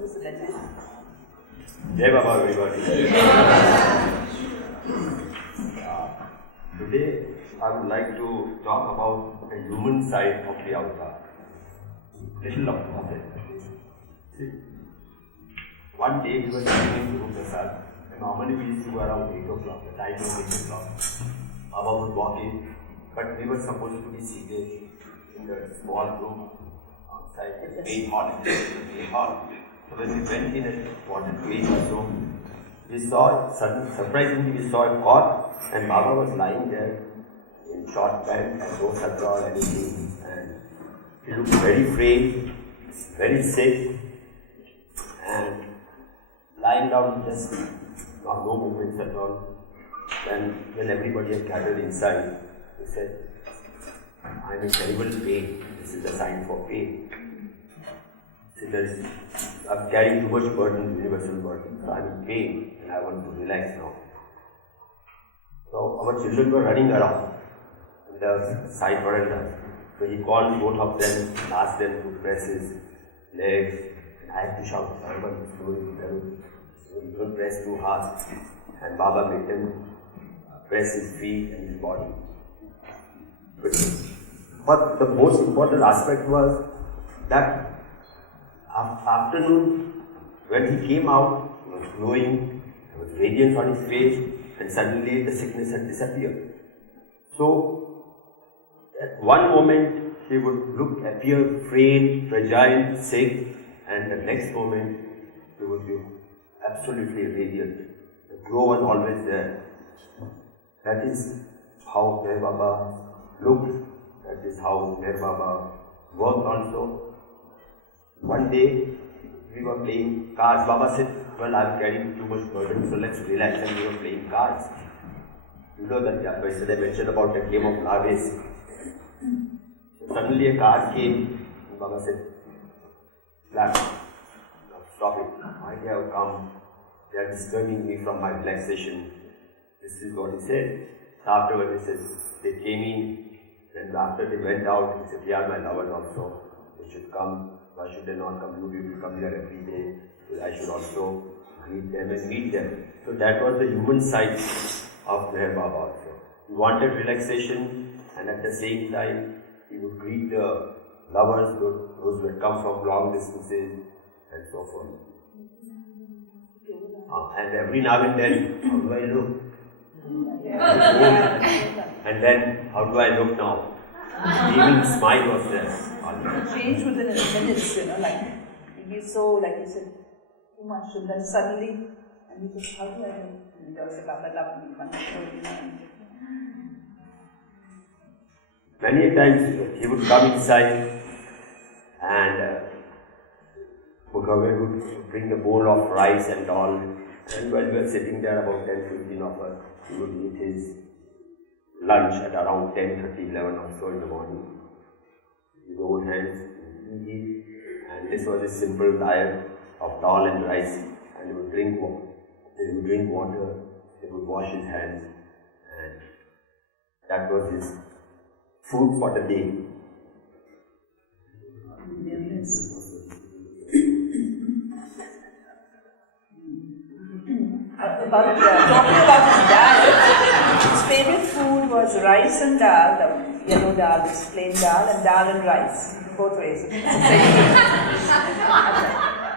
This is it. Jai Baba, everybody. Today, I would like to talk about the human side of the avatar. Little of it. See, one day we were sitting in Guruprasad, and normally we used to go around 8 o'clock, the time was 8 o'clock. Baba would walk in, but we were supposed to be seated in the small room outside the main hall. So when we went in and wanted to eat also, we saw, surprisingly we saw a cot, and Baba was lying there in short pants and no satra or anything, and he looked very frail, very sick, and lying down just no movements at all. Then when everybody had gathered inside, he said, "I'm in terrible pain. This is a sign for pain. I'm carrying too much burden, universal burden, so I'm in pain and I want to relax now." So our children were running around in the side veranda. So he called both of them and asked them to press his legs. And I had to shout, "Nariman, slowly, don't press too hard." And Baba made them press his feet and his body. But the most important aspect was that afternoon, when he came out, he was glowing, there was radiance on his face, and suddenly the sickness had disappeared. So, at one moment, he would appear frail, fragile, sick, and the next moment, he would be absolutely radiant. The glow was always there. That is how Meher Baba looked, that is how Meher Baba worked also. One day, we were playing cards. Baba said, "Well, I'm carrying too much burden, so let's relax." And we were playing cards. You know that yesterday I mentioned about the game of Naves. Suddenly a card came, and Baba said, "Black, now stop it. Why they have come? They are disturbing me from my relaxation." This is what he said. So afterwards he said, they came in, and after they went out, he said, "They are my lovers also. They should come. Why should they not come? You will come here every day. So I should also greet them and meet them." So that was the human side of Meher Baba also. He wanted relaxation, and at the same time, he would greet the lovers, those who had come from long distances, and so forth. And every now and then, how do I look? And then, how do I look now? Even smile was there. Change within minutes, like he'd be so, like you said, too much, and then suddenly, and he just, how do I do? And there was a Many times he would come inside and Bukhawe would bring a bowl of rice and all, and while we were sitting there, about 10-15 of us, he would eat his lunch at around 10:30, 11 or so in the morning. His own hands, and this was a simple diet of dal and rice, and he would drink water, he would wash his hands, and that was his food for the day. Talking about his diet, his favorite food was rice and dal, the yellow dal, this plain dal, and rice, both ways.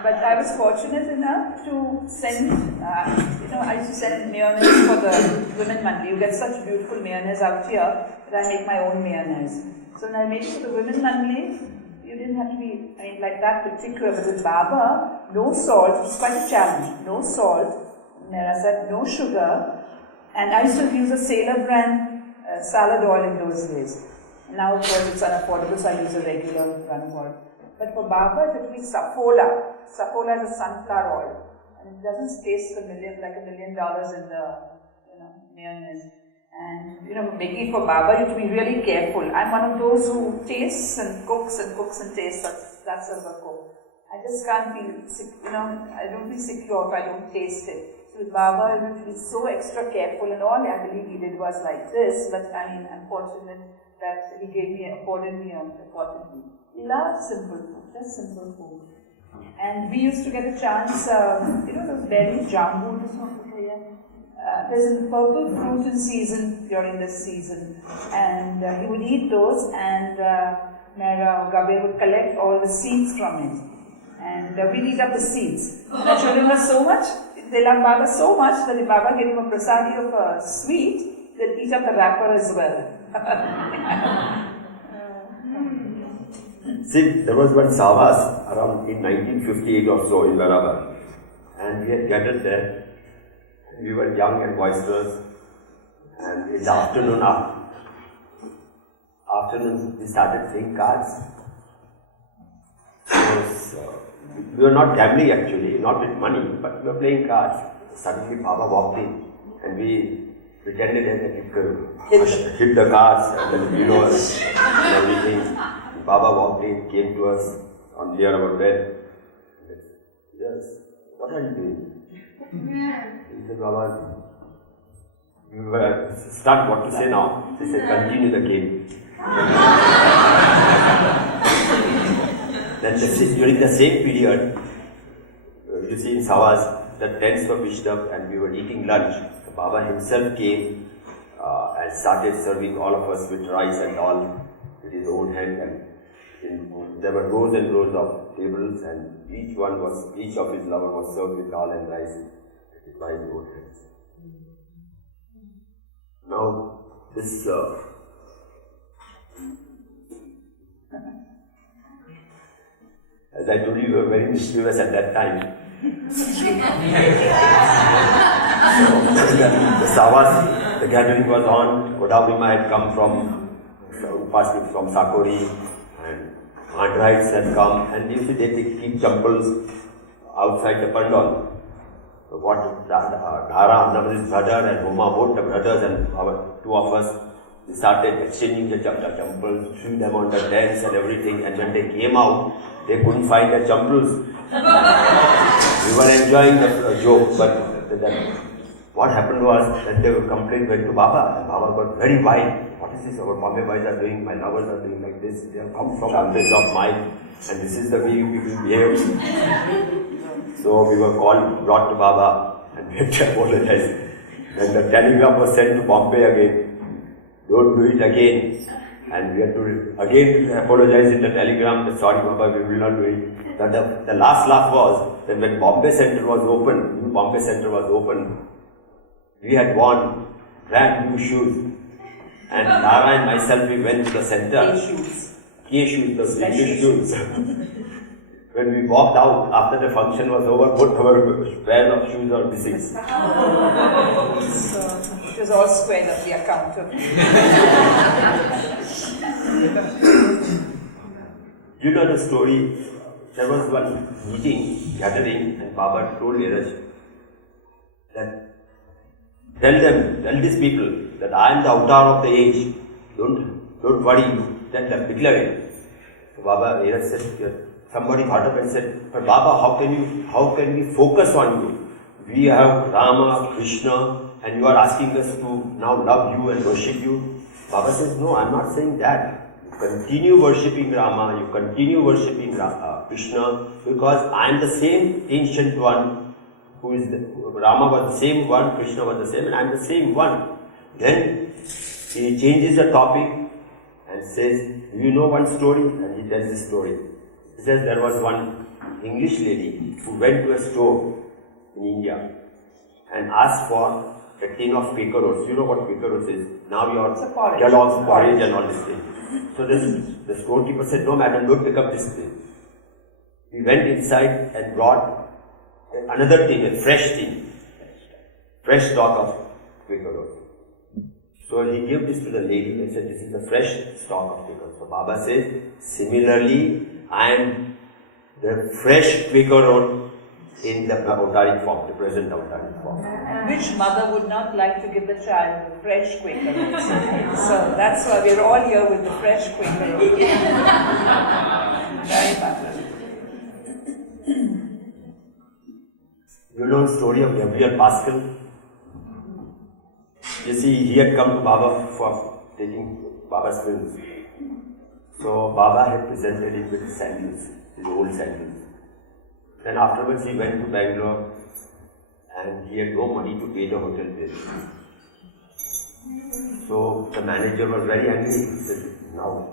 But I was fortunate enough to send, I used to send mayonnaise for the women Mandi. You get such beautiful mayonnaise out here that I make my own mayonnaise. So when I made it for the women Mandi, you didn't have to be, like that particular, but with Baba, no salt, it was quite a challenge, no salt, Mera said no sugar, and I used to use a Sailor brand salad oil in those days. Now of course it's unaffordable, so I use a regular brand of oil. But for Baba, it would be Safola. Safola is a sunflower oil, and it doesn't taste like $1 million in the mayonnaise. And making it for Baba, you have to be really careful. I'm one of those who tastes and cooks and tastes. That's sort of a cook. I just can't feel, I don't feel secure if I don't taste it. So with Baba, you have to be so extra careful, and all I believe he did was like this. But I'm fortunate that he afforded me a pot of meat. He loved simple food, just simple food. And we used to get a chance, those berry jambu. There's a purple fruit in season during this season, and he would eat those, and Gabe would collect all the seeds from it, and we'd eat up the seeds. And the children were so much, they loved Baba so much that if Baba gave him a prasadi of a sweet, they'd eat up the wrapper as well. See, there was one Sahavas around in 1958 or so in Barabar, and we had gathered there. We were young and boisterous, and in the afternoon, we started playing cards. We were not gambling actually, not with money, but we were playing cards. Suddenly Baba walked in, and we pretended that he could hit the cards and the pillows and everything. Baba walked in, came to us on near our bed. Yes, what are you doing? He said, Baba, you were stuck what to say now. He said, continue the game. Then during the same period, you see in Sahavas, the tents were pitched up and we were eating lunch. The Baba himself came and started serving all of us with rice and all with his own hand. And there were rows and rows of tables, and each of his lovers was served with dal and rice by his own hands. Now, this as I told you, we were very mischievous at that time. The Sahavas, the gathering was on. Odavima had come from Sakori, and Andrites had come, and you see they keep temples outside the pandal. What Nara, Arnavaz's brother, and Homa, both the brothers and two of us, we started exchanging the champals, threw them on the tents and everything, and when they came out, they couldn't find the champals. We were enjoying the joke, but what happened was that the complaint went to Baba, and Baba got very wild. What is this? Our Bombay boys are doing, my lovers are doing like this, they have come from hundreds of miles, and this is the way you people behave. So we were brought to Baba, and we had to apologize. Then the telegram was sent to Bombay again. Don't do it again. And we had to again apologize in the telegram that sorry Baba, we will not do it. The last laugh was that when Bombay Center was open, we had worn brand new shoes. And Nara and myself, we went to the center. K shoes, those English shoes. When we walked out after the function was over, both our pairs of shoes were missing. So it was all squared up the account of You know the story, there was one gathering, and Baba told Neeraj that tell these people that I am the avatar of the age. Don't worry, tell them, declare it. So Baba Neeraj said, somebody got up and said, but Baba, how can we focus on you? We have Rama, Krishna, and you are asking us to now love you and worship you. Baba says, no, I am not saying that. You continue worshipping Rama, you continue worshipping Krishna, because I am the same ancient one, Rama was the same one, Krishna was the same, and I am the same one. Then he changes the topic and says, you know one story? And he tells this story. He says there was one English lady who went to a store in India and asked for a tin of Quaker oats. You know what Quaker oats is? Now your Kellogg's porridge and all this thing. So the storekeeper said, no madam, don't pick up this thing. We went inside and brought another tin, a fresh tin, fresh stock of Quaker oats. So he gave this to the lady and said, this is the fresh stock of Quaker oats. So Baba says, similarly, I am the fresh Quaker oat in the avtaric form, the present avtaric form. Which mother would not like to give the child the fresh Quaker oats? So that's why we're all here with the fresh Quaker oats. Very much. You know the story of Gabriel Pascal? You see, he had come to Baba for taking Baba's films. So Baba had presented him with sandals, his old sandals. Then afterwards he went to Bangalore and he had no money to pay the hotel bill. So the manager was very angry. He said, now,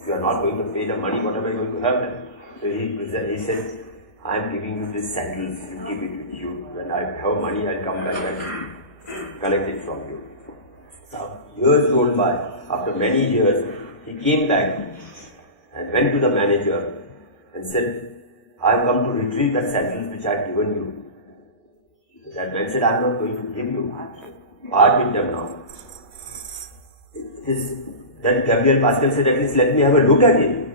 if you are not going to pay the money, what am I going to have then? So he said, I am giving you this sandals, you keep it with you. When I have money, I'll come back and collect it from you. So years rolled by. After many years, he came back and went to the manager and said, I have come to retrieve that sandals which I had given you. That man said, I am not going to give you. Part with them now. Then Gabriel Pascal said, at least let me have a look at it.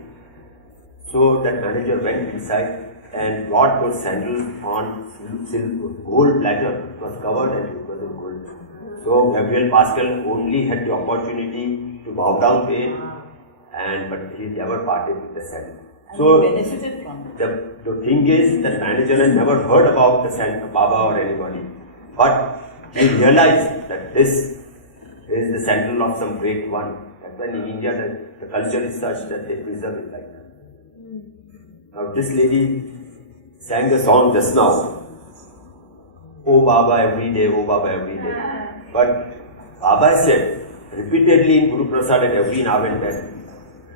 So that manager went inside and brought those sandals on gold platter. It was covered and it was in gold. So Gabriel Pascal only had the opportunity to bow down to it, but he never parted with the sandal. So benefited from it. The thing is that manager had never heard about the Baba or anybody, but he realized that this is the sandal of some great one. That's why in India the culture is such that they preserve it like that. Now this lady sang the song just now, Oh Baba every day, Oh Baba every day. But Baba said repeatedly in Guruprasad and every now and then,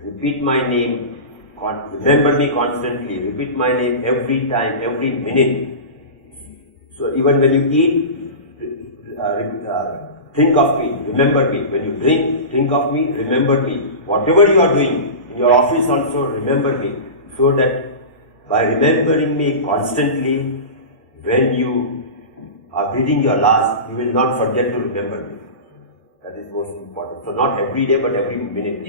repeat my name, remember me constantly, repeat my name every time, every minute. So even when you eat, think of me, remember me. When you drink, think of me, remember me. Whatever you are doing, in your office also, remember me. So that by remembering me constantly, when you are breathing your last, you will not forget to remember me. That is most important. So not every day, but every minute.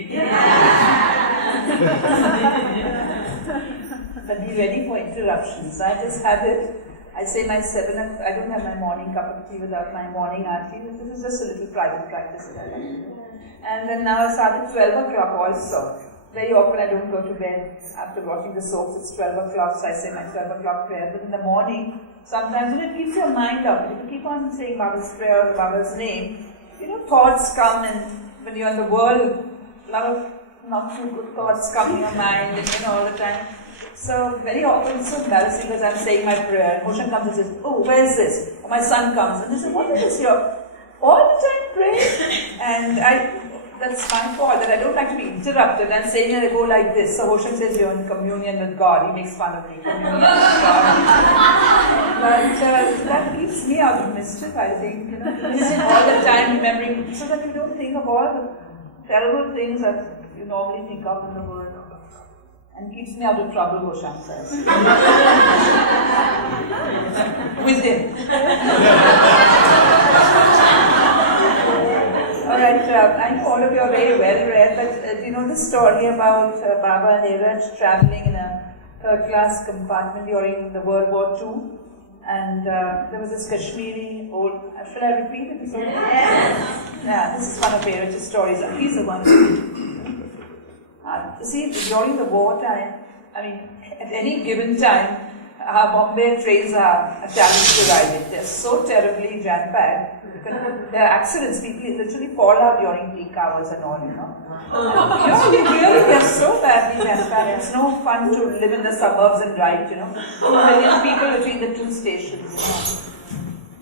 But be ready for interruptions. I just have it. I say my I don't have my morning cup of tea without my morning aarti. This is just a little private practice that I like to do. And then now I start at 12 o'clock also. Very often I don't go to bed after washing the soaps. It's 12 o'clock, so I say my 12 o'clock prayer. But in the morning, sometimes it keeps your mind up. If you keep on saying Baba's prayer or Baba's name, thoughts come, and when you're in the world, a lot of not too good thoughts come in your mind, all the time. So very often it's so embarrassing because I'm saying my prayer, and Hoshang comes and says, oh, where's this? Or my son comes and they say, what is this here? All the time praying. And that's my fault, that I don't like to be interrupted. I'm saying and I go like this. So Hoshang says, you're in communion with God. He makes fun of me, communion with God. But that keeps me out of mischief, I think. All the time remembering, so that you don't think of all the terrible things that you normally think of in the world. And keeps me out of trouble, Hoshang says. With him. Alright, I know all of you are very well read, but you know the story about Baba and Neeraj travelling in a third-class compartment during the World War II, and there was this Kashmiri old. Shall I repeat it? Yes. Yeah, this is one of Neeraj's stories. He's the one. See, during the wartime, at any given time, Bombay trains are a challenge to ride it. They're so terribly jam-packed. There are accidents, people literally fall out during peak hours and all, they're so badly jam-packed. It's no fun to live in the suburbs and ride, 2 million people between the two stations,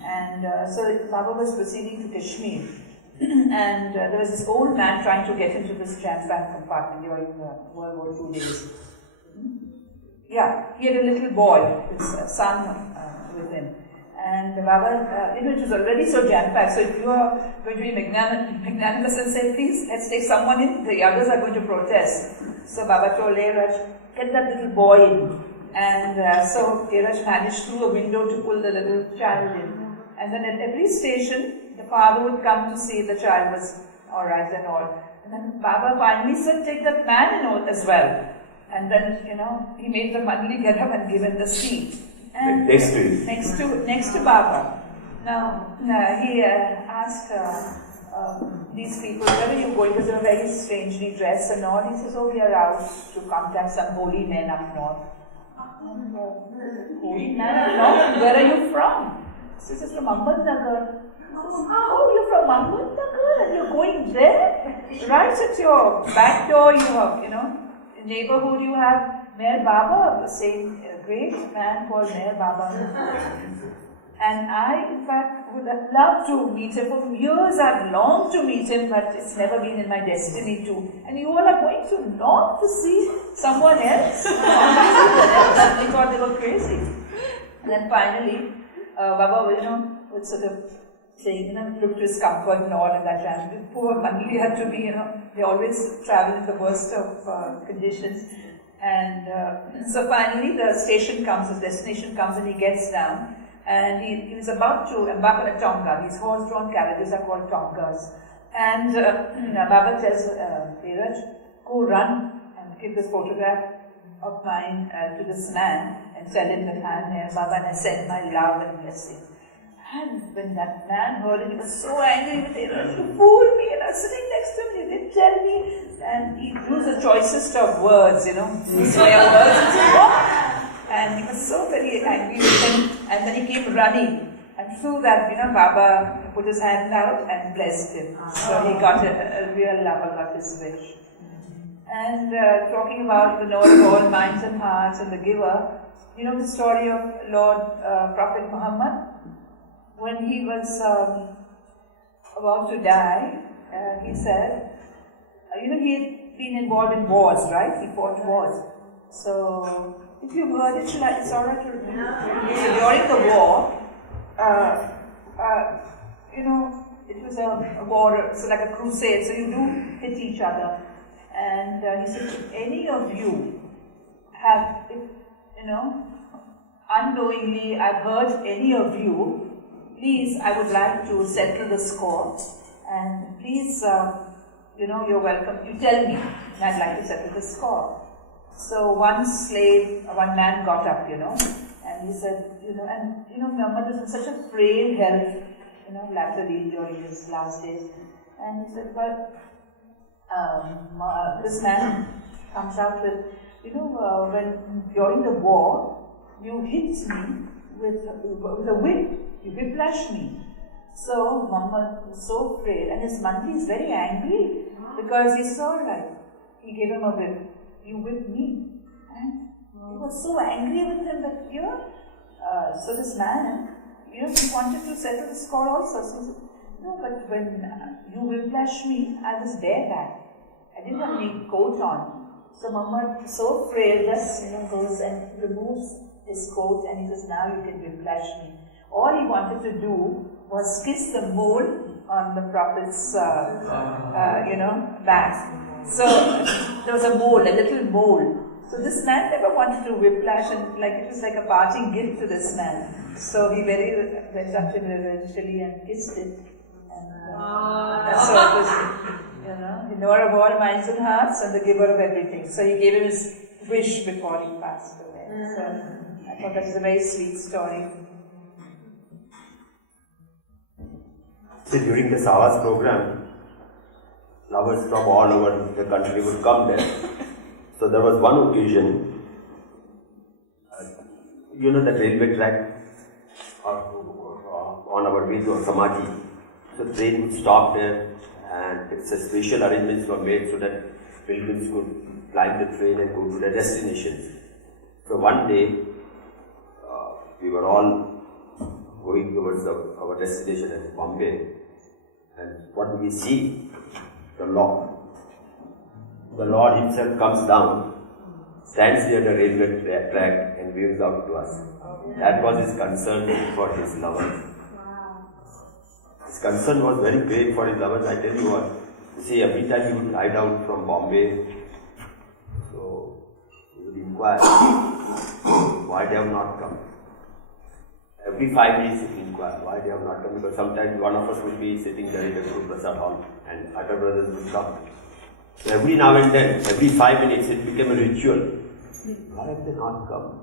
And so Baba was proceeding to Kashmir. And there was this old man trying to get into this jam-packed compartment during the World War II days. Yeah, he had a little boy, his son with him. And Baba, it was already so jam-packed, so if you are going to be magnanimous and say, please, let's take someone in, the others are going to protest. So Baba told Neeraj, get that little boy in. And so Neeraj managed through a window to pull the little child in. And then at every station, the father would come to see the child was alright and all. And then Baba finally said, take that man in as well. And then, he made the Mandali get up and give him the seat. And next to Baba. Now he asked these people, where are you going? Because they were very strangely dressed and all. He says, oh, we are out to contact some holy men up north. Holy men up north? Where are you from? He says, from Ahmednagar. Oh, you're from Ahmednagar and you're going there? Right at your back door, you have, neighborhood, you have Mayor Baba, the same great man called Mayor Baba. And I, in fact, would have loved to meet him. For years I've longed to meet him, but it's never been in my destiny to. And you all are going to North to see someone else? They thought they were crazy. And then finally, Baba, would sort of say, look to his comfort and all in that time. Poor Mandli had to be, they always travel in the worst of conditions. And so finally the station comes, his destination comes, and he gets down. And he was about to embark on a tonga. These horse-drawn carriages are called tongas. And Baba tells Dheeraj, go run and give this photograph of mine to this man and tell him that I am here, Baba, and I send my love and blessing. And when that man heard it, he was so angry with Dheeraj. You fooled me, and I was sitting next to him, you didn't tell me. And he used the choicest of words, swear words. And he was so very angry with him, and then he came running, and through that, Baba put his hand out and blessed him. So he got a real lover, got his wish. And talking about the Lord of all minds and hearts and the giver, the story of Lord Prophet Muhammad, when he was about to die, he said, he had been involved in wars, right? He fought wars. So, if you've heard it, it's alright to remember. During the war, it was a war, so like a crusade, so you do hit each other. And he said, if any of you have, unknowingly I've hurt any of you, please, I would like to settle the score. And please, you're welcome. You tell me, and I'd like to settle the score. So one man got up, and he said, Muhammad was in such a frail health, latterly during his last days. And he said, well, this man comes out with, when during the war, you hit me with a whip, you whiplash me. So Muhammad was so frail, and his Mandli is very angry because he saw he gave him a whip. You whipped me. And he was so angry with him that, so this man, he wanted to settle the score also. So he said, no, but when you whiplash me, I was bareback. I didn't have any coat on. So Muhammad, so frail, just goes and removes his coat, and he says, now you can whiplash me. All he wanted to do was kiss the mole on the Prophet's, back. So there was a mole, a little mole. So this man never wanted to whiplash, and it was like a parting gift to this man. So he went up to him eventually and kissed it. And that's what it was, the knower of all minds and hearts and the giver of everything. So he gave him his wish before he passed away. So I thought that was a very sweet story. So during the Sahavas program, lovers from all over the country would come there. So there was one occasion, the railway track on our way to Samadhi. The train would stop there, and special arrangements were made so that pilgrims could climb the train and go to their destinations. So one day, we were all going towards our destination at Bombay, and what do we see? The Lord. The Lord himself comes down, stands near the railway track and waves out to us. That was his concern for his lovers. His concern was very great for his lovers. I tell you what, see, every time he would ride out from Bombay, so he would inquire, why they have not come? Every 5 minutes he would inquire, why they have not come? Because sometimes one of us would be sitting there in the Guruprasad hall and other brothers would come. So every now and then, every 5 minutes, it became a ritual. Why have they not come?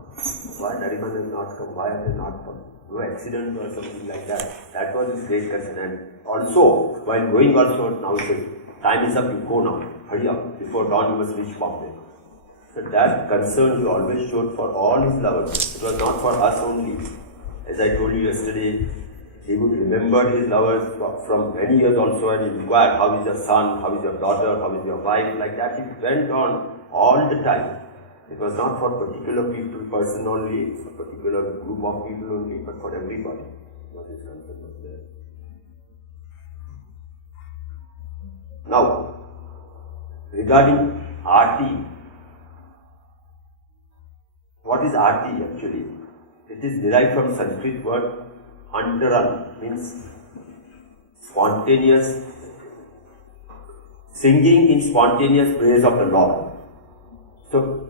Why Nariman has not come? Why have they not come? No accident or something like that. That was his great concern. And also, while going also, now he said, time is up, you go now. Hurry up. Before dawn, you must reach Bombay. So that concern he always showed for all his lovers. It was not for us only. As I told you yesterday, he would remember his lovers from many years also and inquire, how is your son, how is your daughter, how is your wife, like that. It went on all the time. It was not for particular person only, a particular group of people only, but for everybody. What his concept was there. Now, regarding arti, what is arti actually? It is derived from Sanskrit word antara, means spontaneous singing in spontaneous praise of the Lord. So,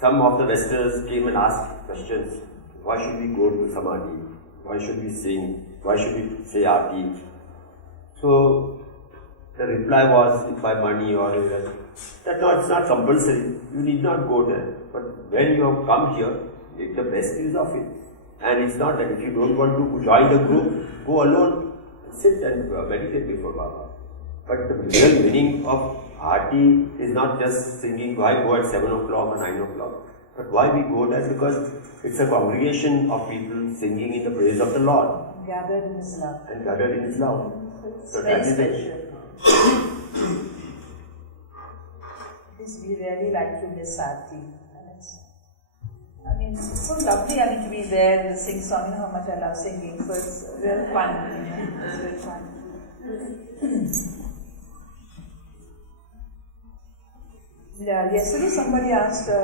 some of the Westerners came and asked questions. Why should we go to Samadhi? Why should we sing? Why should we say Aarti? So, the reply was, if by money or that no, it's not compulsory. You need not go there. But when you have come here, make the best use of it. And it's not that if you don't want to join the group, go alone, sit and meditate before Baba. But the real meaning of Aarti is not just singing, why go at 7 o'clock or 9 o'clock. But why we go there? Because it's a congregation of people singing in the praise of the Lord. Gathered in His love. And gathered in His love. So very that is special. We really like to miss Aarti. I mean, it's so lovely, to be there and sing song. You know how much I love singing, so it's real fun. It's real fun. Yeah, yesterday somebody asked me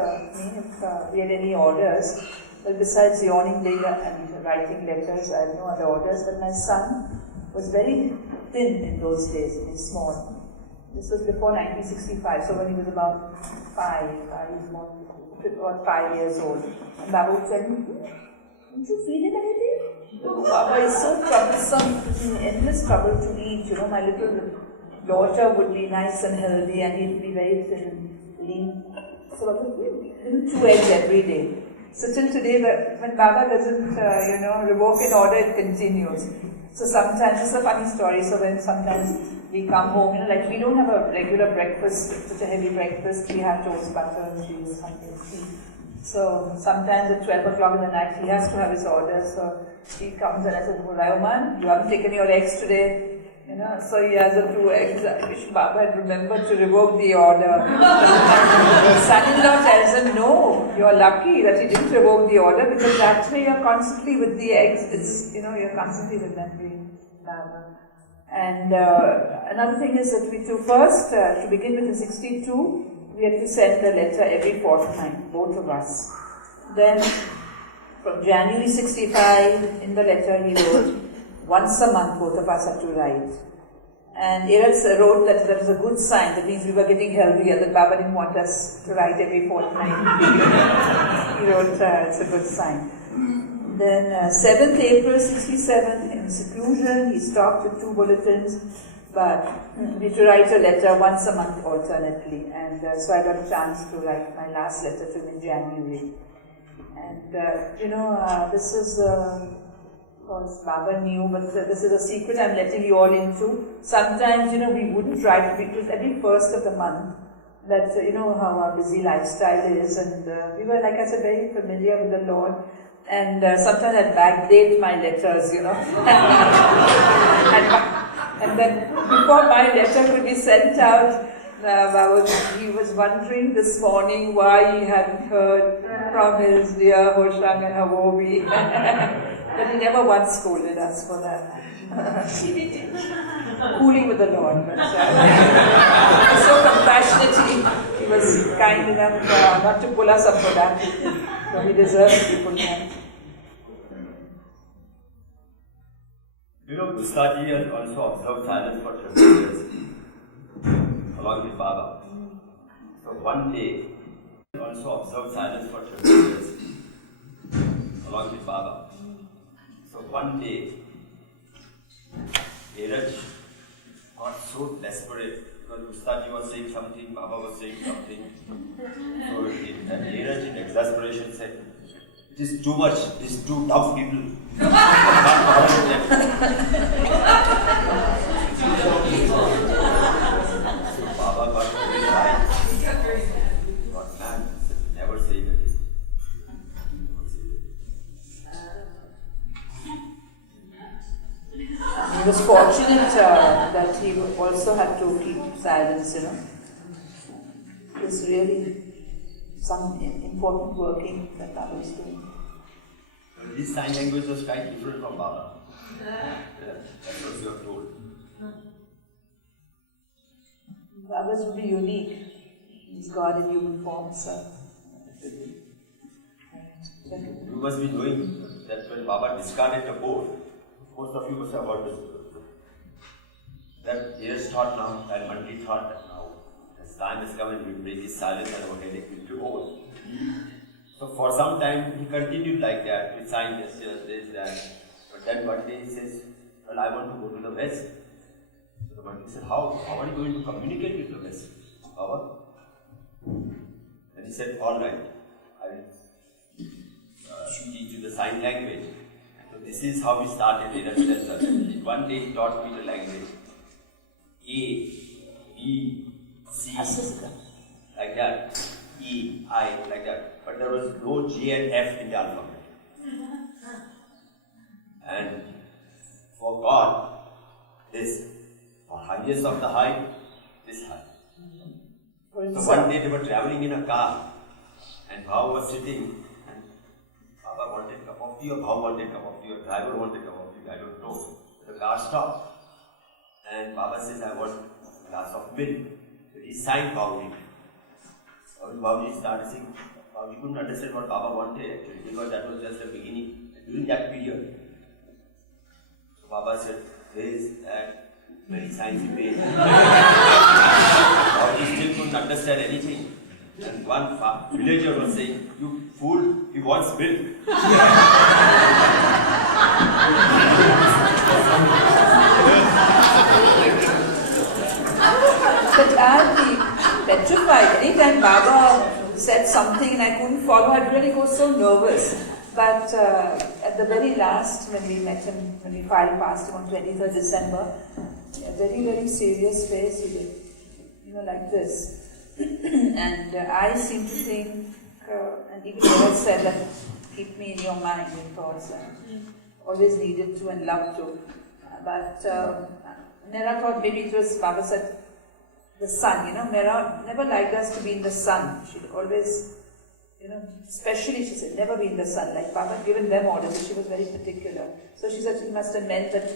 if we had any orders. Well, besides yawning day and writing letters, I had no other orders. But my son was very thin in those days, he was small. This was before 1965, so when he was about 5 years old. And Baba would say, don't you feed him anything? Baba is so troublesome, he's in endless trouble to eat. My little daughter would be nice and healthy and he'd be very thin. So Baba would 2 eggs every day. So till today, when Baba doesn't, revoke an order, it continues. So sometimes, it's a funny story, so when sometimes we come home, like we don't have a regular breakfast, such a heavy breakfast, we have toast, butter and cheese, something to eat. So sometimes at 12 o'clock in the night, he has to have his order, so he comes and I said, Rayoman, you haven't taken your eggs today? So he has the 2 eggs. I wish Baba had remembered to revoke the order. Son-in-law tells him, no, you're lucky that he didn't revoke the order because that way you're constantly with the eggs. It's, you're constantly remembering Baba. And another thing is that we do first, to begin with in 62, we had to send a letter every fortnight, both of us. Then from January 65, in the letter he wrote, once a month both of us had to write. And Eretz wrote that was a good sign, that means we were getting healthier, that Baba didn't want us to write every fortnight. He wrote, it's a good sign. Then 7th April 67, in seclusion, he stopped with 2 bulletins, but we had to write a letter once a month alternately. And so I got a chance to write my last letter to him in January. And this is... Of course, Baba knew, but this is a secret I'm letting you all into. Sometimes, we wouldn't write, because every first of the month, that, how our busy lifestyle is, and we were, like I said, very familiar with the Lord, and sometimes I'd backdate my letters, and then before my letter could be sent out, he was wondering this morning why he hadn't heard from his dear Hoshang and Havovi. But he never once scolded us for that. Cooling with the Lord. But so compassionate, he was kind enough not to pull us up for that. So he deserves to be pulled up. Guruprasad has also observed silence for 20 years, along with Baba. So one day, he also observed silence for 20 years, along with Baba. So one day, Eraj got so desperate because Ustadji was saying something, Baba was saying something. So Eraj in exasperation said, it is too much, these 2 tough people. So Baba got very tired. Got mad, said, never say it again. He was fortunate that he also had to keep silence, It was really some important working that Baba was doing. This sign language was quite different from Baba. That's what you are told. Baba's would be unique. He's God in human form, so. You must be knowing that when Baba discarded the board, most of you must have heard this. That years thought now, and monthly thought that now, as time has come and we break his silence and our headache will be over. So for some time he continued like that, with sign gestures, this, that. But then one day he says, well, I want to go to the West. So the monkey said, how are you going to communicate with the West, Baba? Then he said, all right, I will teach you the sign language. So this is how we started it. One day he taught me the language. A, B, C, like that. E, I, like that. But there was no G and F in the alphabet. And for God, this, the highest of the high, this high. So one day they were traveling in a car, and Bhava was sitting, and Baba wanted a cup of tea, or Bhava wanted a cup of tea, or driver wanted a cup of tea, I don't know. The car stopped, and Baba says, I want a glass of milk. So he signed Bhavji. Bhavji started saying, Bhavji couldn't understand what Baba wanted actually, because that was just the beginning, during that period. So Baba said, this, that, many signs he made. Bhavji still couldn't understand anything. And one villager was saying, you fool, he wants milk. But I'd be petrified. Anytime Baba said something and I couldn't follow, I'd really go so nervous. But at the very last, when we met him, when we filed past him on 23rd December, a very, very serious face, he did, like this. And I seem to think, and even Nera said that, keep me in your mind, in thoughts. Always needed to and loved to. But Nera thought maybe it was, Baba said, the sun. Nera never liked us to be in the sun. She'd always, especially she said, never be in the sun. Like Baba had given them orders, but she was very particular. So she said, he must have meant that,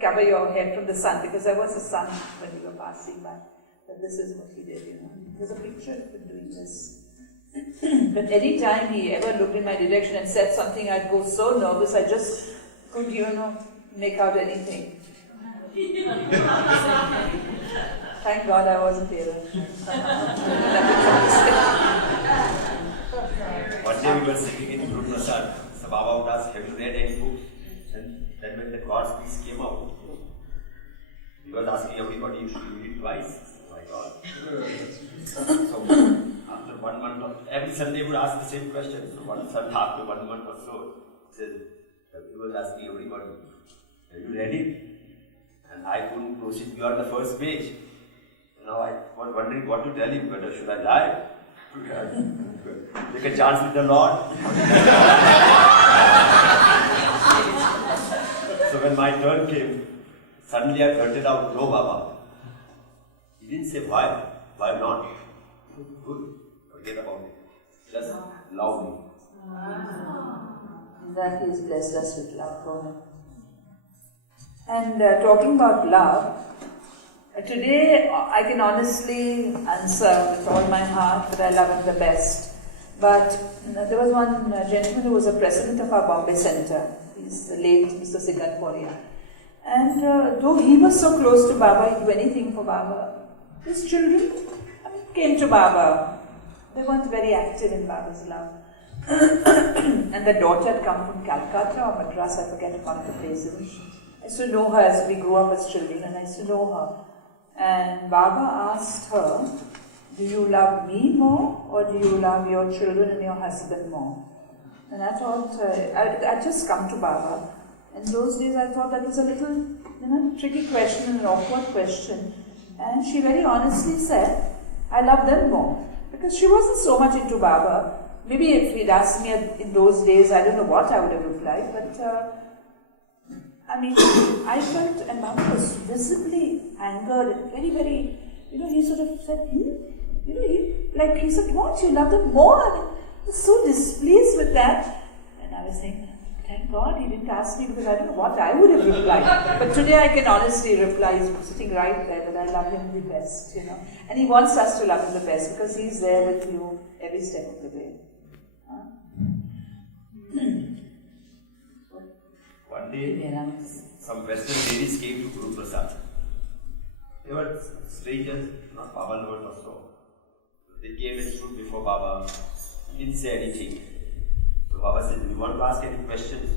cover your head from the sun, because there was a sun when we were passing by. But this is what he did, There's a picture of him doing this. But any time he ever looked in my direction and said something, I'd go so nervous, I just couldn't, make out anything. Thank God I wasn't there. One day we were sitting in Guruprasad, so Baba would ask, have you read any books? And then when the God's peace came out, he was asking everybody, you should read it twice. Oh my God. So after 1 month, every Sunday we would ask the same question. So one Sunday after 1 month or so, he was asking everybody, have you read it? And I couldn't proceed beyond the first page. Now I was wondering what to tell him, whether should I lie? Take a chance with the Lord. So when my turn came, suddenly I blurted out, no Baba. He didn't say why. Why not? Good. Forget about it. Just love me. That He has blessed us with love for Him. And talking about love, today I can honestly answer with all my heart that I love Him the best. But there was one gentleman who was a president of our Bombay Center. He's the late Mr. Sigan Korea. And though he was so close to Baba, he'd do anything for Baba. His children came to Baba. They weren't very active in Baba's love. And the daughter had come from Calcutta or Madras, I forget one of the places. I used to know her as we grew up as children, and I used to know her. And Baba asked her, do you love me more, or do you love your children and your husband more? And I thought, I'd just come to Baba. In those days I thought that was a little, tricky question and an awkward question. And she very honestly said, I love them more. Because she wasn't so much into Baba. Maybe if he'd asked me in those days, I don't know what I would have replied, but I felt, and Baba was visibly angered and very, very, he sort of said, like he said, what, you love them more? I mean, I was so displeased with that. And I was saying, thank God he didn't ask me, because I don't know what I would have replied. But today I can honestly reply, he's sitting right there, that I love him the best, you know. And he wants us to love him the best, because he's there with you every step of the way. One day, some Western ladies came to Guruprasad. They were strangers, not Baba lovers or so. They came and stood before Baba, didn't say anything. So Baba said, "You want to ask any questions?"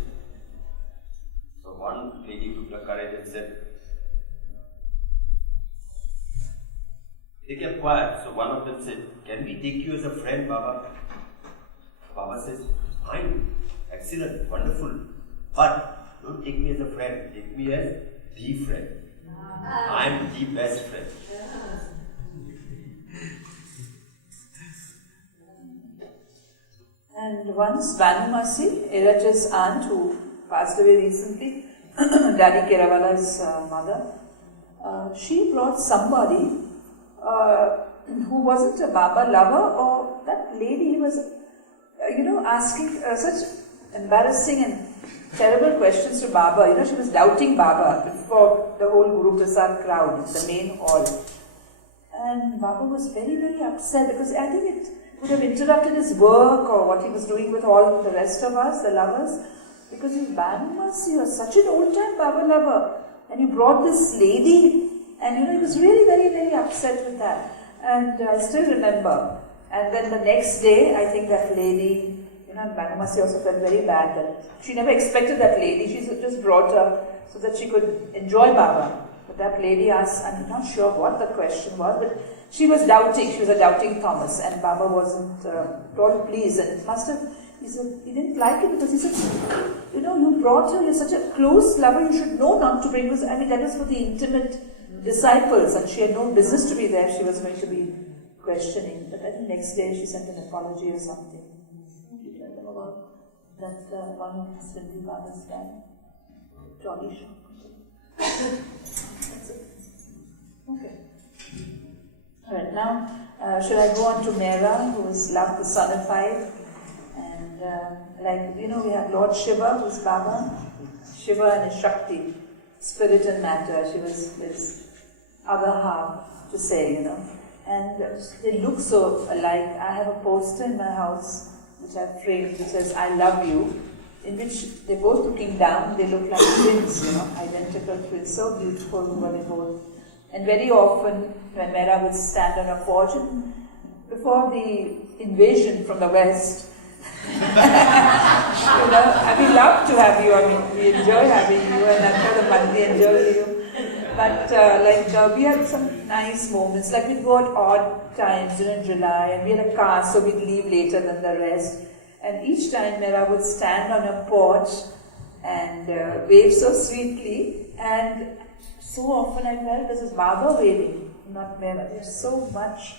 So one lady took the courage and said, they kept quiet. So one of them said, "Can we take you as a friend, Baba?" Baba says, "Fine, excellent, wonderful. But don't take me as a friend, take me as the friend. I am the best friend." And once Banumasi, Eraja's aunt, who passed away recently, Daddy Keravala's mother, she brought somebody who wasn't a Baba lover, or that lady was, asking such embarrassing and terrible questions to Baba. She was doubting Baba before the whole Guruprasad crowd in the main hall. And Baba was very, very upset, because I think it would have interrupted his work or what he was doing with all the rest of us, the lovers, because you were such an old-time Baba lover, and you brought this lady, and he was really very, very upset with that. And I still remember. And then the next day, I think that lady, Banamasi also felt very bad that she never expected that lady. She just brought her so that she could enjoy Baba. But that lady asked, I'm not sure what the question was, but she was doubting. She was a doubting Thomas, and Baba wasn't at all pleased. And it must have, he said, he didn't like it, because he said, you brought her, you're such a close lover, you should know not to bring her. I mean, that was for the intimate disciples, and she had no business to be there. She was going to be questioning. But I think next day she sent an apology or something. That one of Sindhu Baba's died. Jolly shock. That's it. Okay. Alright, now should I go on to Mera, who is love personified? And we have Lord Shiva, who is Baba. Shiva and his Shakti, spirit and matter. She was his other half, to say, And they look so alike. I have a poster in my house which I've framed, which says, I love you, in which they're both looking down. They look like twins, identical twins. So beautiful were they both. And very often, when Mera would stand on a porch, before the invasion from the West, we love to have you. I mean, we enjoy having you, and I'm sure the Mandi enjoys you. But we had some nice moments. Like we'd go at odd times during July, and we had a car, so we'd leave later than the rest. And each time Mera would stand on a porch and wave so sweetly. And so often I felt this is Baba waving, not Mera. There's so much,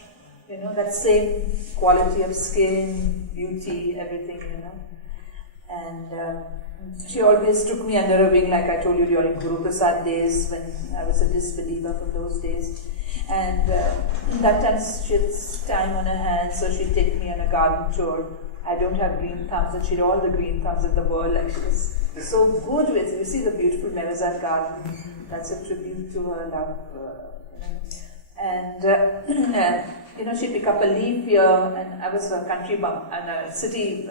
that same quality of skin, beauty, everything, And she always took me under her wing, like I told you during Guruprasad days, when I was a disbeliever from those days. And that time she had time on her hands, so she'd take me on a garden tour. I don't have green thumbs, and she had all the green thumbs in the world. Like she was so good with, you see the beautiful Merazat garden. That's a tribute to her love. And she'd pick up a leaf here, and I was a country bum and a city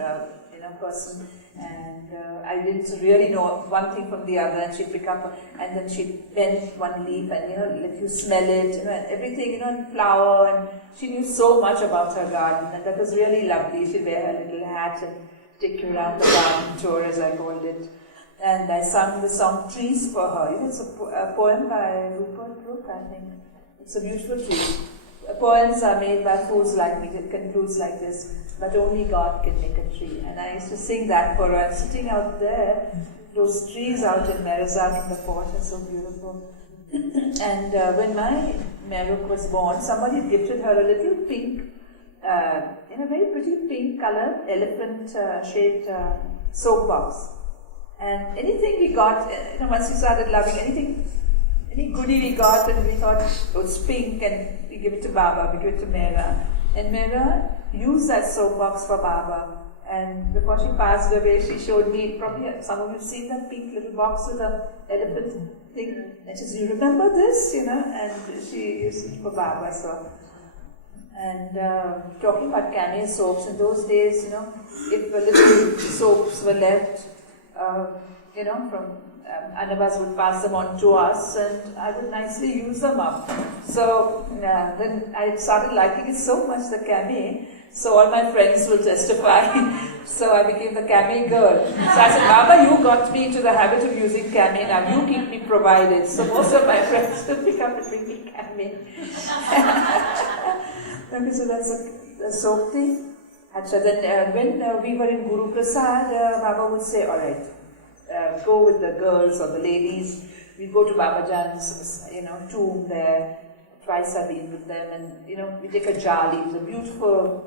person, and I didn't really know one thing from the other, and she'd pick up, and then she'd bend one leaf and let you smell it, and everything, and flower, and she knew so much about her garden, and that was really lovely. She'd wear her little hat and take you around the garden tour, as I called it. And I sung the song Trees for her. It's a poem by Rupert Brooke, I think. It's a beautiful tree. Poems are made by fools like me. It concludes like this: but only God can make a tree. And I used to sing that for her. And sitting out there, those trees out in Merazat in the porch are so beautiful. And when my Meruk was born, somebody gifted her a little pink, in a very pretty pink color, elephant-shaped soap box. And anything we got, once we started loving any goodie we got, and we thought it was pink, and we give it to Baba, we give it to Mera. And Mera used that soap box for Baba. And before she passed away, she showed me, probably some of you have seen that pink little box with the elephant thing. And she said, "You remember this?" And she used it for Baba. So. And talking about Cameo soaps, in those days, if little soaps were left, from Arnavaz would pass them on to us, and I would nicely use them up. So then I started liking it so much, the Cameo. So all my friends will testify. So I became the Cameo girl. So I said, "Baba, you got me into the habit of using Cameo. Now you keep me provided." So most of my friends will pick up and bring me Cameo. Okay, so that's a soap thing. So then when we were in Guruprasad, Baba would say, "All right, go with the girls or the ladies." We go to Baba Jan's, tomb there. Twice I've been with them, and we take a jali. It's a beautiful,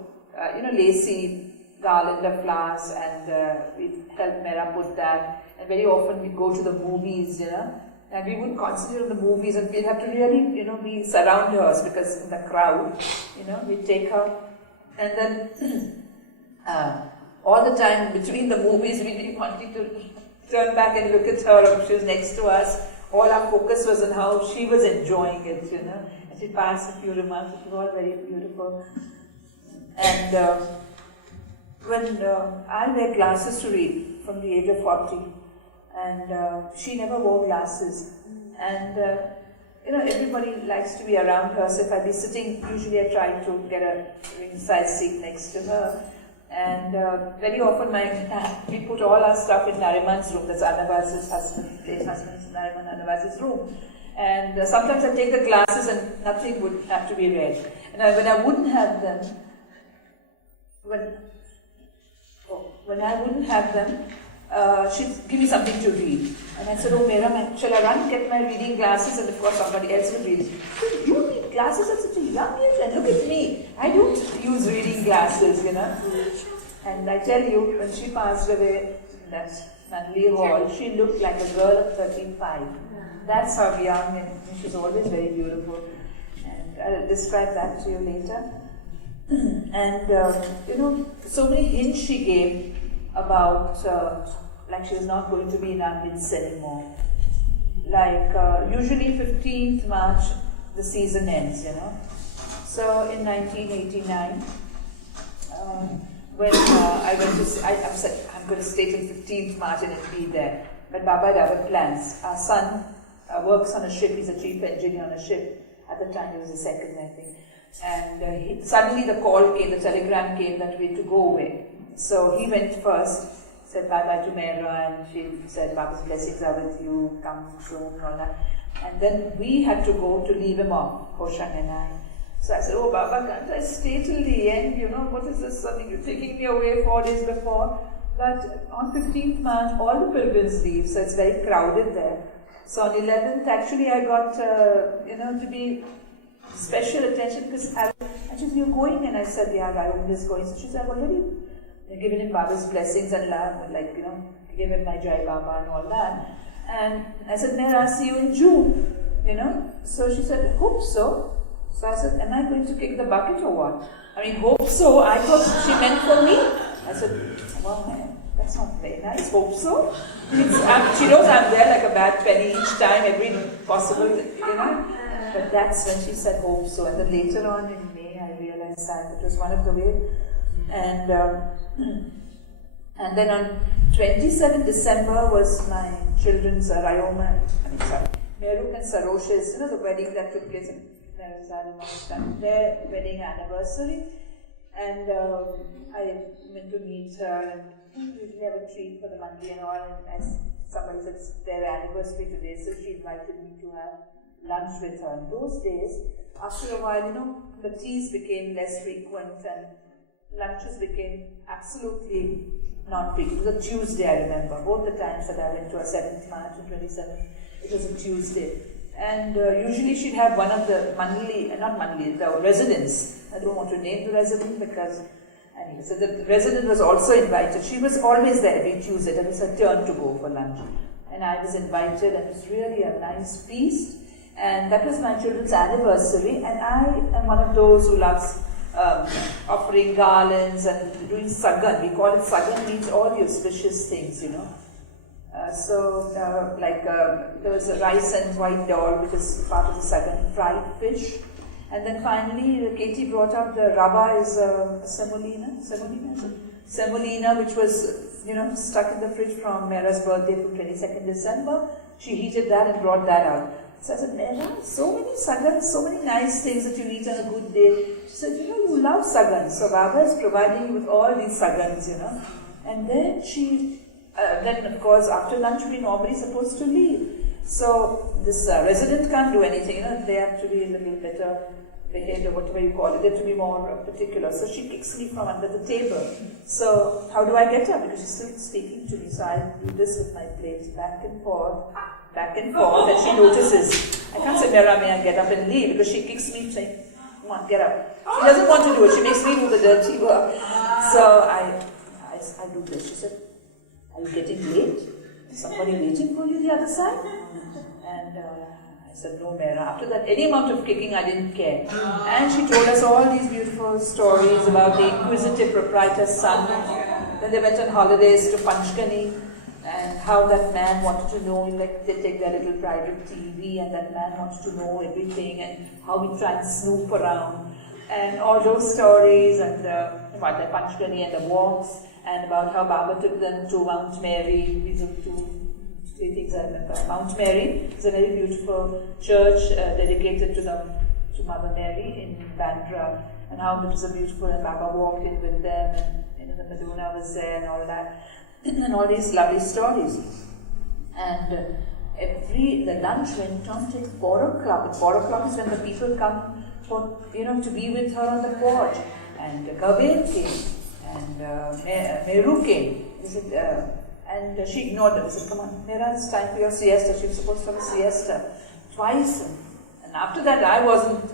lacy garland of flowers, and we help Mera put that. And very often we go to the movies, and we would concentrate on the movies, and we'd have to really, be surround her because in the crowd, we'd take her, and then all the time between the movies, we'd be wanting to turn back and look at her, or she was next to us. All our focus was on how she was enjoying it, and she passed a few remarks, which were all very beautiful. And when I wear glasses to read from the age of 40, and she never wore glasses, and everybody likes to be around her, so if I'd be sitting, usually I try to get a ringside seat next to her, and very often we put all our stuff in Nariman's room. That's Arnavaz's husband, late husband's Nariman and Arnavaz's room, and sometimes I take the glasses and nothing would have to be read, and when I wouldn't have them, when I wouldn't have them, she'd give me something to read. And I said, "Oh, Mera, shall I run get my reading glasses?" And of course somebody else would read. "You need glasses at such a young age? And look at me, I don't use reading glasses, And I tell you, when she passed away in that Nandli hall, she looked like a girl of 35. That's how young, and she was always very beautiful. And I'll describe that to you later. And, so many hints she gave about, like she was not going to be in our midst anymore. Like, usually 15th March, the season ends, So in 1989, when I went to, I said, I'm going to stay till 15th March and it'll be there. But Baba had other plans. Our son works on a ship, he's a chief engineer on a ship. At the time he was a second, I think. And suddenly the call came, the telegram came that we had to go away. So he went first, said bye-bye to Mera, and she said, "Baba's blessings are with you, come soon," and all that. And then we had to go to leave him off, Hoshang and I. So I said, "Oh, Baba, can't I stay till the end? What is this? Something you're taking me away 4 days before." But on 15th March, all the pilgrims leave, so it's very crowded there. So on 11th, actually, I got, to be special attention because I said, "You're going?" And I said, "Yeah, Rayum is going." So she said, "I've already given him Baba's blessings and give him my Jai Baba and all that." And I said, "Mera, I'll see you in June." So she said, "Hope so." So I said, "Am I going to kick the bucket or what?" I mean, hope so. I thought she meant for me. I said, "Well, that's not very nice. Hope so." She knows I'm there like a bad penny each time, every possible, But that's when she said, "Hope so." And then later on in May, I realized that it was one of the ways. And then on 27 December was my children's Meruk and Saroshe's, the wedding that took place in their wedding anniversary. And I went to meet her, and we usually have a treat for the Monday and all. And as somebody said, it's their anniversary today, so she invited me to have lunch with her. In those days, after a while, the teas became less frequent and lunches became absolutely not frequent. It was a Tuesday, I remember. Both the times that I went to her, 7th March and 27th, it was a Tuesday. And usually she'd have one of the the residents. I don't want to name the resident because, anyway, so the resident was also invited. She was always there every Tuesday. That was her turn to go for lunch. And I was invited, and it was really a nice feast. And that was my children's anniversary. And I am one of those who loves offering garlands and doing sagan. We call it sagan, means all the auspicious things, there was a rice and white dal, which is part of the sagan, fried fish. And then finally, Katie brought out the rava is semolina, which was, stuck in the fridge from Mera's birthday from 22nd December. She heated that and brought that out. So I said, Mera, so many sagans, so many nice things that you eat on a good day. She said, you love sagans. So Baba is providing you with all these sagans, And then then of course after lunch we normally supposed to leave. So this resident can't do anything, they have to be a little better behaved or whatever you call it, they have to be more particular. So she kicks me from under the table. So how do I get her? Because she's still speaking to me. So I do this with my plates back and forth, and she notices. I can't say, Mera, may I get up and leave? Because she kicks me saying, come on, get up. She doesn't want to do it. She makes me do the dirty work. So I do this. She said, are you getting late? Is somebody waiting for you the other side? And I said, no, Mera. After that, any amount of kicking, I didn't care. And she told us all these beautiful stories about the inquisitive proprietor's son. Then they went on holidays to Panchgani, and how that man wanted to know, they take their little private TV, and that man wanted to know everything, and how we try and snoop around, and all those stories, and about the Panchgani and the walks, and about how Baba took them to Mount Mary. These are two three things I remember. Mount Mary is a very beautiful church dedicated to Mother Mary in Bandra, and how it was a beautiful, and Baba walked in with them, and the Madonna was there, and all that. And all these lovely stories. And the lunch went on till 4 o'clock. At 4 o'clock is when the people come for, to be with her on the porch. And Gavel came, and Meru came. And she ignored them. She said, come on, Mera, it's time for your siesta. She was supposed to have a siesta twice. And after that,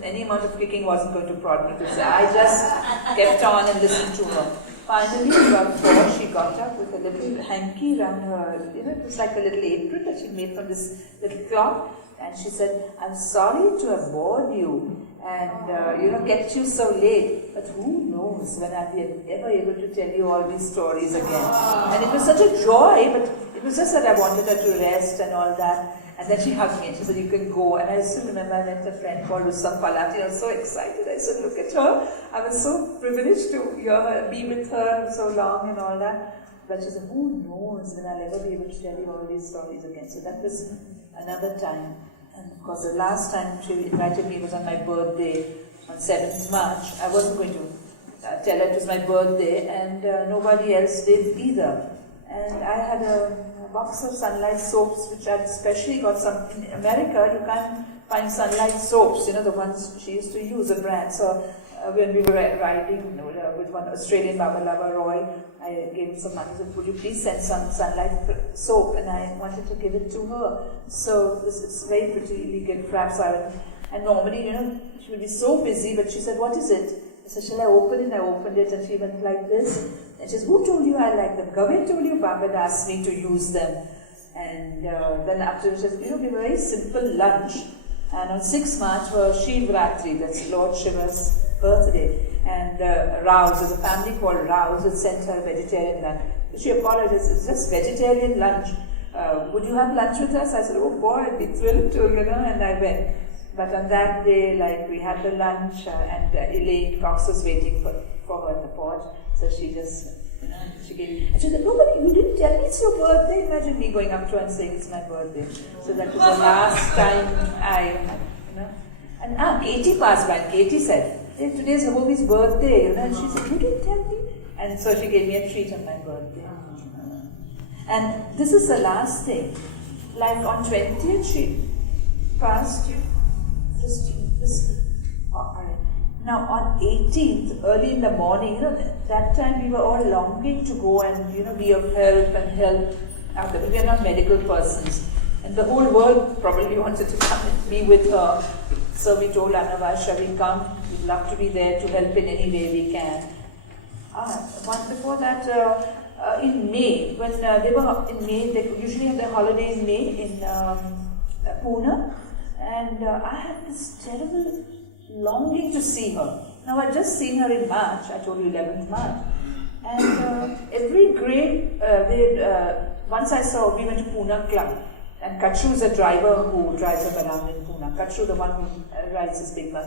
any amount of kicking wasn't going to prod me to say. I just kept on and listened to her. Finally, about 4, she got up with a little hanky around her, it was like a little apron that she made from this little cloth. And she said, I'm sorry to have bored you and, kept you so late. But who knows when I'll be ever able to tell you all these stories again. And it was such a joy, but it was just that I wanted her to rest and all that. And then she hugged me and she said, you can go. And I still remember I met a friend called Usam Palati. I was so excited. I said, look at her. I was so privileged to be with her so long and all that. But she said, who knows when I'll ever be able to tell you all these stories again. So that was another time. And of course, the last time she invited me was on my birthday on 7th March. I wasn't going to tell her it was my birthday, and nobody else did either. And I had a box of Sunlight soaps, which I'd specially got some. In America, you can't find Sunlight soaps, the ones she used to use, a brand. So when we were riding with one Australian Baba Lava Roy, I gave him some money. I said, would you please send some Sunlight soap? And I wanted to give it to her. So this is very prettily gift wrapped. And normally, she would be so busy, but she said, what is it? I said, shall I open it? I opened it, and she went like this. And she says, who told you I like them? Gavet told you, Baba asked me to use them. And then after she says, give a very simple lunch. And on 6th March was Shivratri, that's Lord Shiva's birthday. And Rao's, there's a family called Rao's that sent her vegetarian lunch. She apologized, it's just vegetarian lunch. Would you have lunch with us? I said, oh boy, I'd be thrilled to, and I went. But on that day, we had the lunch, and Elaine Cox was waiting for her at the porch. So she just, she gave, and she said, nobody, you didn't tell me it's your birthday. Imagine me going up to her and saying it's my birthday. So that was the last time And Katie passed by, and Katie said, hey, today's Havovi's birthday, and she said, you didn't tell me. And so she gave me a treat on my birthday. And this is the last thing. Like on 20th, she passed. Now on 18th, early in the morning, that time we were all longing to go and be of help and help others. We are not medical persons, and the whole world probably wanted to come and be with her. So we told Arnavaz, shall we come? We'd love to be there to help in any way we can. Once before that, in May, when they were in May, they usually have their holiday in May in Pune. And I had this terrible longing to see her. Now I'd just seen her in March, I told you 11th March, and every grade, once I saw, we went to Pune Club, and Kachu is a driver who drives us around in Pune. Kachu, the one who rides his big bus.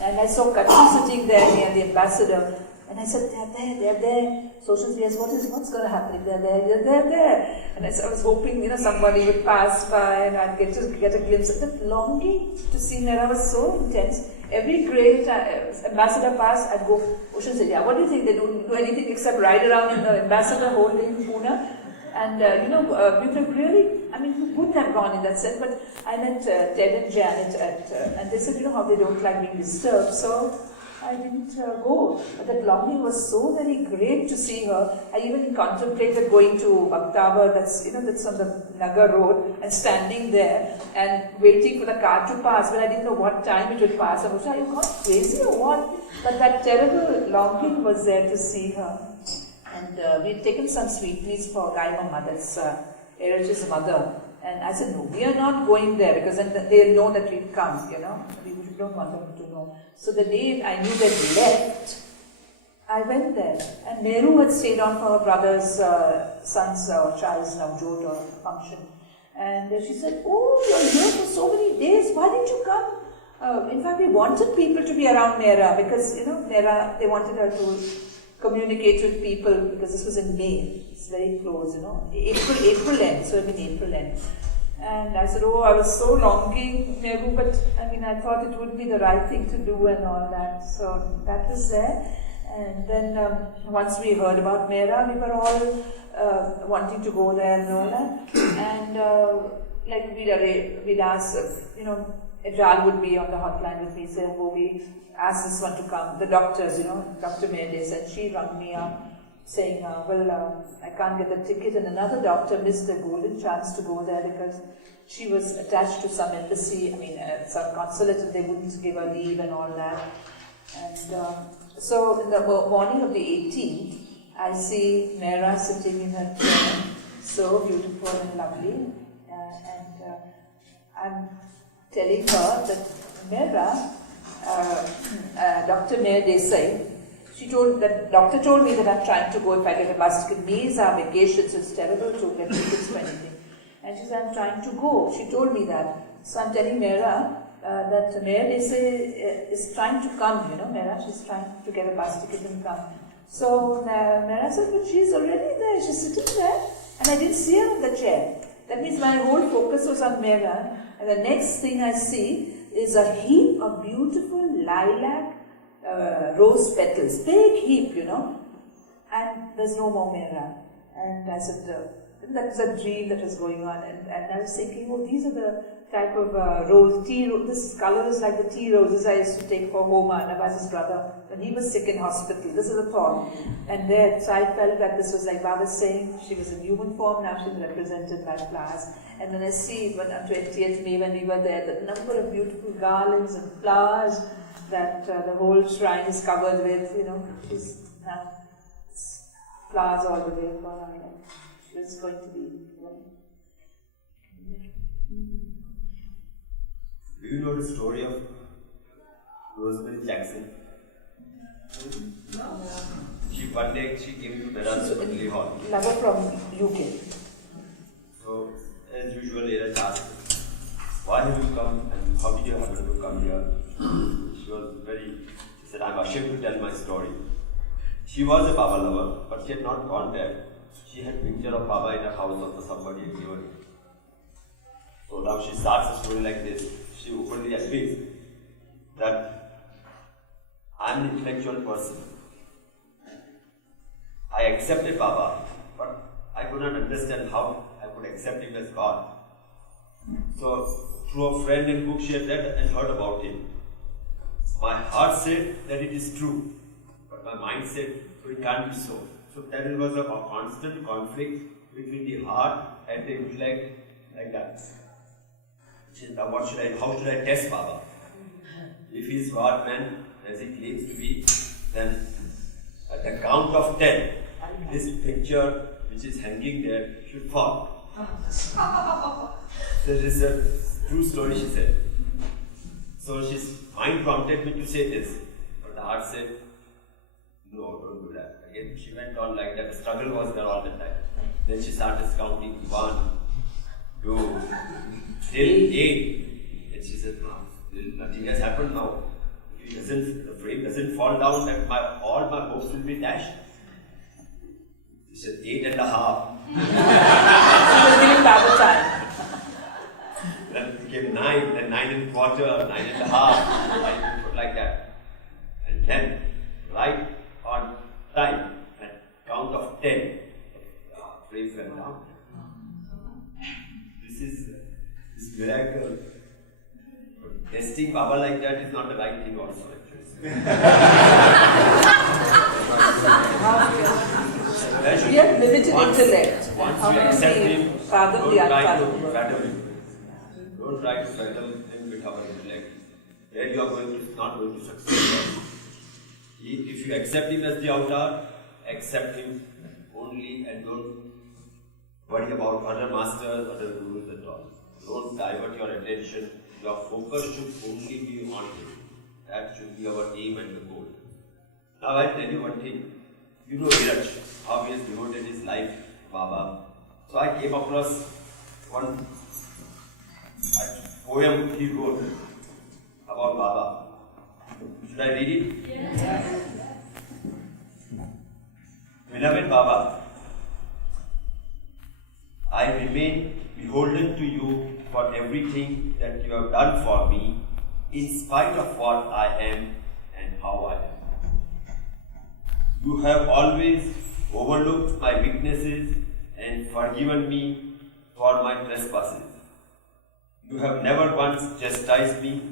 And I saw Kachu sitting there near the ambassador, and I said, they're there. Social says, what's going to happen if they're there? And I was hoping, somebody would pass by and I'd get a glimpse of that longing to see Mera was so intense. Every great ambassador passed, I'd go, Ocean said, yeah, what do you think? They don't do anything except ride around in the ambassador holding Pune. And, we would really, who would have gone in that sense, but I met Ted and Janet and they said, how they don't like being disturbed, so I didn't go. But that longing was so very great to see her. I even contemplated going to Bhaktawar, that's on the Nagar road, and standing there and waiting for the car to pass, but I didn't know what time it would pass. I was like, are you gone crazy or what? But that terrible longing was there to see her. And we'd taken some sweetmeats for Gaima Mother's, Eresh's mother. And I said, no, we are not going there because then they'll know that we've come, We don't want them to know. So the day I knew they'd left, I went there. And Meru had stayed on for her brother's son's child's Navjot or function. And she said, oh, you're here for so many days, why didn't you come? In fact, we wanted people to be around Mera because, Mera, they wanted her to communicate with people because this was in May. It's very close, April end, so in April end. And I said, I was so longing, Meru, but I thought it would be the right thing to do and all that. So that was there. And then once we heard about Mera, we were all wanting to go there and all that. And we'd ask, Ejal would be on the hotline with me, saying, we asked this one to come, the doctors, Dr. Mehde said, she rang me up saying, I can't get the ticket, and another doctor missed the golden chance to go there because she was attached to some embassy, some consulate, and they wouldn't give her leave and all that. And so in the morning of the 18th, I see Mera sitting in her chair, so beautiful and lovely, and I'm telling her that Mera, Dr. Mayor Desai, doctor told me that I'm trying to go if I get a bus ticket. May is our vacation, so it's terrible to get tickets for anything. And she said, I'm trying to go. She told me that. So I'm telling Mera that Mayor Desai is trying to come, Mera, she's trying to get a bus ticket and come. So Mera said, but she's already there, she's sitting there, and I didn't see her in the chair. That means my whole focus was on Mera, and the next thing I see is a heap of beautiful lilac rose petals, big heap, and there's no more Mera. And I said, that was a dream that was going on, and I was thinking, these are the type of this color is like the tea roses I used to take for Homa, Arnavaz's brother, when he was sick in hospital. This is a thought. And there, so I felt that this was like Baba saying, she was in human form, now she's represented by flowers. And then I see, on 20th May when we were there, the number of beautiful garlands and flowers that the whole shrine is covered with, she's now flowers all the way for her. It's going to be. Do you know the story of Rosemary Jackson? No. One day she came to Mera's family hall. Lover from UK. So, as usual, Era asked, why have you come and how did you happen to come here? She said, I'm ashamed to tell my story. She was a Baba lover, but she had not gone there. She had a picture of Baba in a house of somebody had given. So now she starts a story like this. She openly admits that I'm an intellectual person. I accepted Baba, but I could not understand how I could accept him as God. So through a friend in book she had read and heard about him. My heart said that it is true, but my mind said it can't be so. So that was a constant conflict between the heart and the intellect, like that. Now how should I test Baba? If he is God man, as he claims to be, then at the count of 10, this picture which is hanging there should fall. So this is a true story, she said. So she's mind prompted me to say this, but the heart said, no, don't do that. Again, she went on like that. The struggle was there all the time. Then she started counting 1, 2, till 8. And she said, no, nothing has happened now. If the frame doesn't fall down, then all my hopes will be dashed. She said, 8 and a half. She was giving Baba time. Then it became 9, then 9 and quarter, 9 and a half, like that. And then, right on time, at count of 10, frame fell down. This miracle. But testing Baba like that is not the right thing also, actually. We have limited intellect. Once How you can accept we him, fathom don't the try to unfathomable? fathom him. Don't try to fathom him with our intellect. There you are not going to succeed. If you accept him as the avatar, accept him only and don't worry about other masters, other gurus at all. Don't divert your attention. Your focus should only be on him. That should be our aim and the goal. Now I'll tell you one thing. You know Viraj, how he has devoted his life to Baba. So I came across one poem he wrote about Baba. Should I read it? Yes. Beloved Baba, I remain beholden to you for everything that you have done for me, in spite of what I am and how I am. You have always overlooked my weaknesses and forgiven me for my trespasses. You have never once chastised me.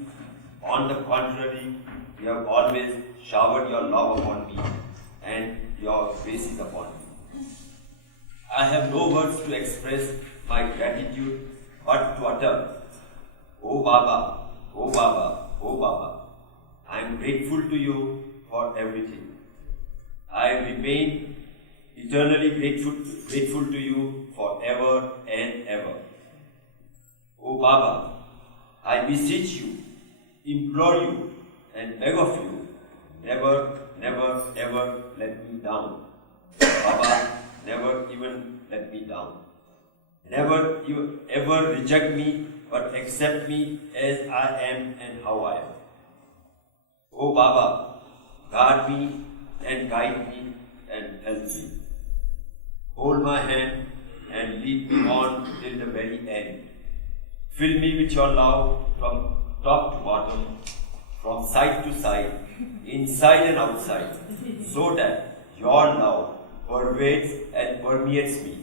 On the contrary, you have always showered your love upon me and your graces upon me. I have no words to express my gratitude but to utter, O Baba, O Baba, O Baba, I am grateful to you for everything. I remain eternally grateful to you forever and ever. O Baba, I beseech you, implore you, and beg of you, never, never, ever let me down. Baba, never even let me down. Never you ever reject me, but accept me as I am and how I am. O Baba, guard me and guide me and help me. Hold my hand and lead me on till the very end. Fill me with your love from top to bottom, from side to side, inside and outside, so that your love pervades and permeates me,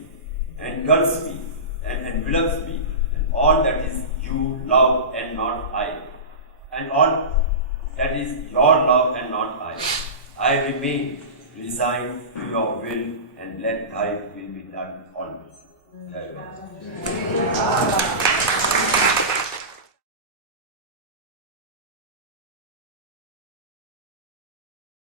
engulfs me and envelops me, and all that is you love and not I, and all that is your love and not I. I remain resigned to your will and let thy will be done always. Jai Baba.